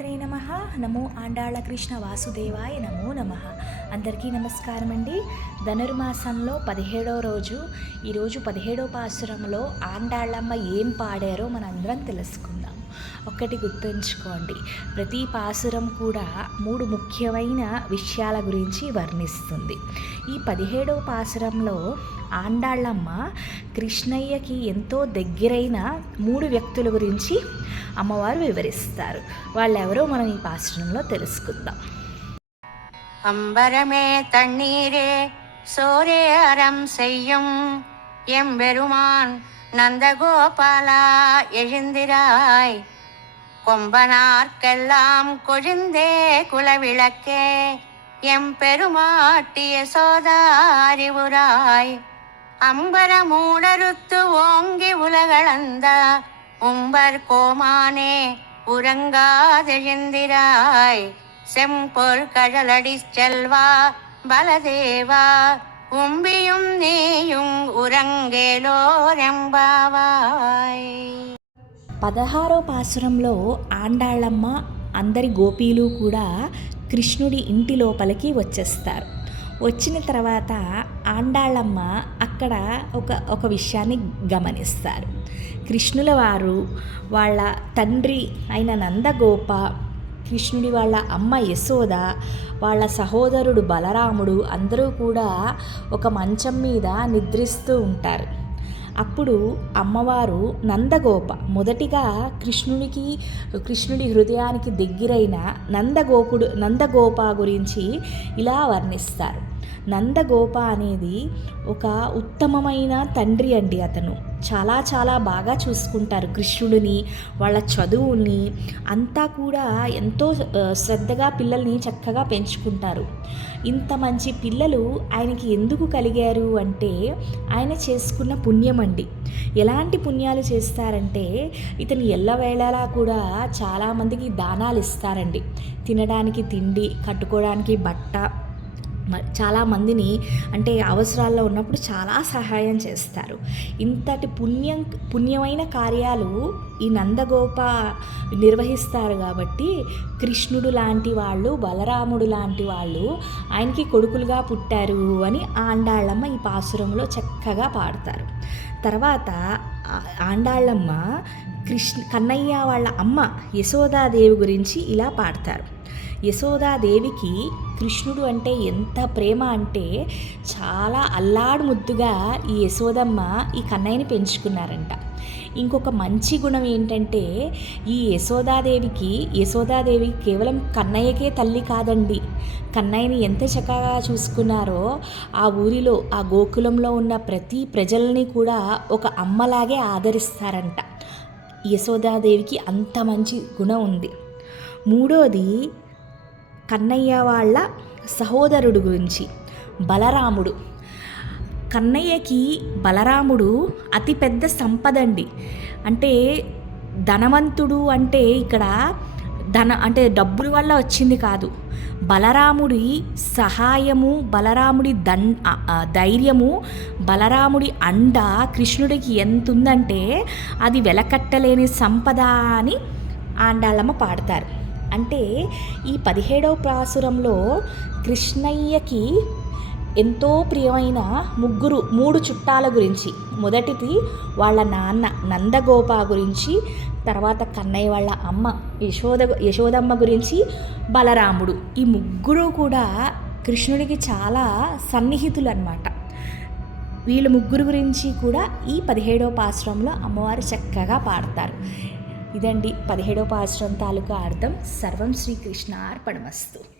శ్రీ నమ. నమో ఆండాళ కృష్ణ వాసుదేవాయ నమో నమ. అందరికీ నమస్కారం అండి ధనుర్మాసంలో పదిహేడవ రోజు ఈరోజు పదిహేడో పాసురంలో ఆండాళ్ళమ్మ ఏం పాడారో మనందరం తెలుసుకుందాం. ఒక్కటి గుర్తుంచుకోండి ప్రతి పాసురం కూడా మూడు ముఖ్యమైన విషయాల గురించి వర్ణిస్తుంది ఈ పదిహేడవ పాసురంలో ఆండాళ్ళమ్మ కృష్ణయ్యకి ఎంతో దగ్గరైన మూడు వ్యక్తుల గురించి అమ్మవారు వివరిస్తారు వాళ్ళెవరో మనం ఈ పాశ్రంలో తెలుసుకుందాం அம்பரமே தண்ணீரே சோரே அறம் செய்யும் எம்பெருமான் நந்தகோபாலா எழுந்திராய். கொம்பனார்க்கெல்லாம் கொழுந்தே குலவிளக்கே. எம்பெருமாட்டிய சோதா அறிவுராய் அம்பர மூடருத்து ஓங்கி உலகளந்த உம்பர் கோமானே உறங்காதெழுந்திராய் செம்பொர் கழலடி செல்வா பலதேவா. ഉമ്പിയും നീയും ഉറങ്കലോരംബാവായ് పదహారో పాసురంలో ఆండాళ్ళమ్మ అందరి గోపీలు కూడా కృష్ణుడి ఇంటి లోపలికి వచ్చేస్తారు వచ్చిన తర్వాత ఆండాళ్ళమ్మ అక్కడ ఒక ఒక విషయాన్ని గమనిస్తారు కృష్ణుల వారు వాళ్ళ తండ్రి అయిన నందగోప కృష్ణుడి వాళ్ళ అమ్మ యశోద వాళ్ళ సహోదరుడు బలరాముడు అందరూ కూడా ఒక మంచం మీద నిద్రిస్తూ ఉంటారు. అప్పుడు అమ్మవారు నందగోప మొదటిగా కృష్ణునికి కృష్ణుడి హృదయానికి దగ్గరైన నందగోపుడు నందగోప గురించి ఇలా వర్ణిస్తారు. నందగోప అనేది ఒక ఉత్తమమైన తండ్రి అండి అతను. చాలా చాలా బాగా చూసుకుంటారు కృష్ణుడిని వాళ్ళ చదువుని అంతా కూడా ఎంతో శ్రద్ధగా పిల్లల్ని చక్కగా పెంచుకుంటారు. ఇంత మంచి పిల్లలు ఆయనకి ఎందుకు కలిగారు అంటే ఆయన చేసుకున్న పుణ్యం అండి. ఎలాంటి పుణ్యాలు చేస్తారంటే ఇతను ఎల్లవేళలా కూడా చాలామందికి దానాలు ఇస్తారండి. తినడానికి తిండి కట్టుకోవడానికి బట్ట మ- చాలా మందిని అంటే అవసరాల్లో ఉన్నప్పుడు చాలా సహాయం చేస్తారు. ఇంతటి పుణ్యం పుణ్యమైన కార్యాలు ఈ నందగోప నిర్వహిస్తారు కాబట్టి కృష్ణుడు లాంటి వాళ్ళు బలరాముడు లాంటి వాళ్ళు ఆయనకి కొడుకులుగా పుట్టారు అని ఆండాళ్ళమ్మ ఈ పాసురంలో చక్కగా పాడతారు. తర్వాత ఆండాళ్ళమ్మ కృష్ణ కన్నయ్య వాళ్ళ అమ్మ యశోదాదేవి గురించి ఇలా పాడతారు. యశోదాదేవికి కృష్ణుడు అంటే ఎంత ప్రేమ అంటే చాలా అల్లాడు ముద్దుగా ఈ యశోదమ్మ ఈ కన్నయ్యని పెంచుకున్నారంట. ఇంకొక మంచి గుణం ఏంటంటే ఈ యశోదాదేవికి యశోదాదేవి కేవలం కన్నయ్యకే తల్లి కాదండి. కన్నయ్యని ఎంత చక్కగా చూసుకున్నారో ఆ ఊరిలో ఆ గోకులంలో ఉన్న ప్రతి ప్రజల్ని కూడా ఒక అమ్మలాగే ఆదరిస్తారంట. యశోదాదేవికి అంత మంచి గుణం ఉంది. మూడోది కన్నయ్య వాళ్ళ సహోదరుడు గురించి. బలరాముడు. కన్నయ్యకి బలరాముడు అతిపెద్ద సంపద అండి అంటే ధనవంతుడు అంటే ఇక్కడ ధన అంటే డబ్బుల వల్ల వచ్చింది కాదు. బలరాముడి సహాయము బలరాముడి దం ధైర్యము బలరాముడి అండ కృష్ణుడికి ఎంత ఉందంటే అది వెలకట్టలేని సంపద అని ఆండాళ్ళమ్మ పాడతారు. అంటే ఈ పదిహేడవ ప్రాసురంలో కృష్ణయ్యకి ఎంతో ప్రియమైన ముగ్గురు మూడు చుట్టాల గురించి. మొదటిది వాళ్ళ నాన్న నందగోప గురించి తర్వాత కన్నయ్య వాళ్ళ అమ్మ యశోద యశోదమ్మ గురించి బలరాముడు. ఈ ముగ్గురు కూడా కృష్ణుడికి చాలా సన్నిహితులు అనమాట వీళ్ళ ముగ్గురు గురించి కూడా ఈ పదిహేడవ పాశ్రంలో అమ్మవారు చక్కగా పాడతారు. ఇదండి పదిహేడవ పాశ్రం తాలూకా అర్థం. సర్వం శ్రీకృష్ణ అర్పణమస్తు